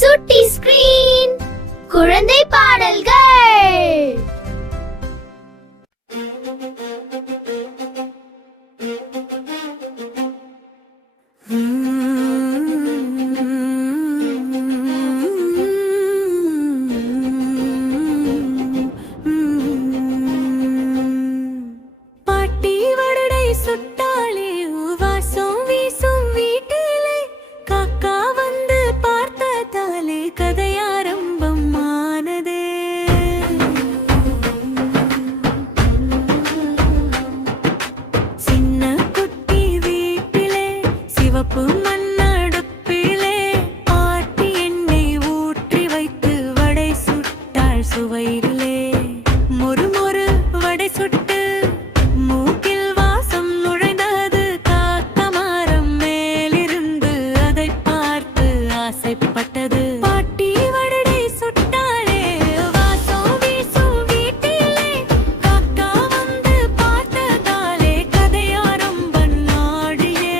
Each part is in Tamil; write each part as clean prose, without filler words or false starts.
சுட்டி ஸ்கிரீன் குழந்தை பாடல்கள். பாட்டி வடடை சுட்டாலே வாசம் வீசும் வீட்டிலே காக்கா வந்து பார்த்ததாலே கதையாரம்பம் ஆனதே. சின்ன குட்டி வீட்டிலே சிவப்பு மண்ணடுப்பிலே பாட்டி எண்ணெய் ஊற்றி வைத்து வடை சுட்டாள் சுவையிலே. மொறு மொறு வடை சுட்டு மூக்கில் வாசம் நுழைந்தது. காக்கா மரம் மேலிருந்து அதை பார்த்து ஆசைப்பட்டது. பாட்டி வடை சுட்டாலே வாசம் வீசும் வீட்டிலே காக்கா வந்து பார்த்ததாலே கதையாரம்ப நாடியே.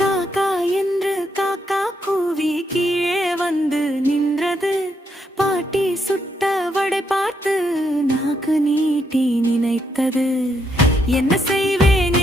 காக்கா என்று காக்கா கூவி கீழே வந்து நின்றது. பாட்டி சுட்ட வடை பார்த்து நாக்கு நீட்டி நினைத்தது. என்ன செய்வேன்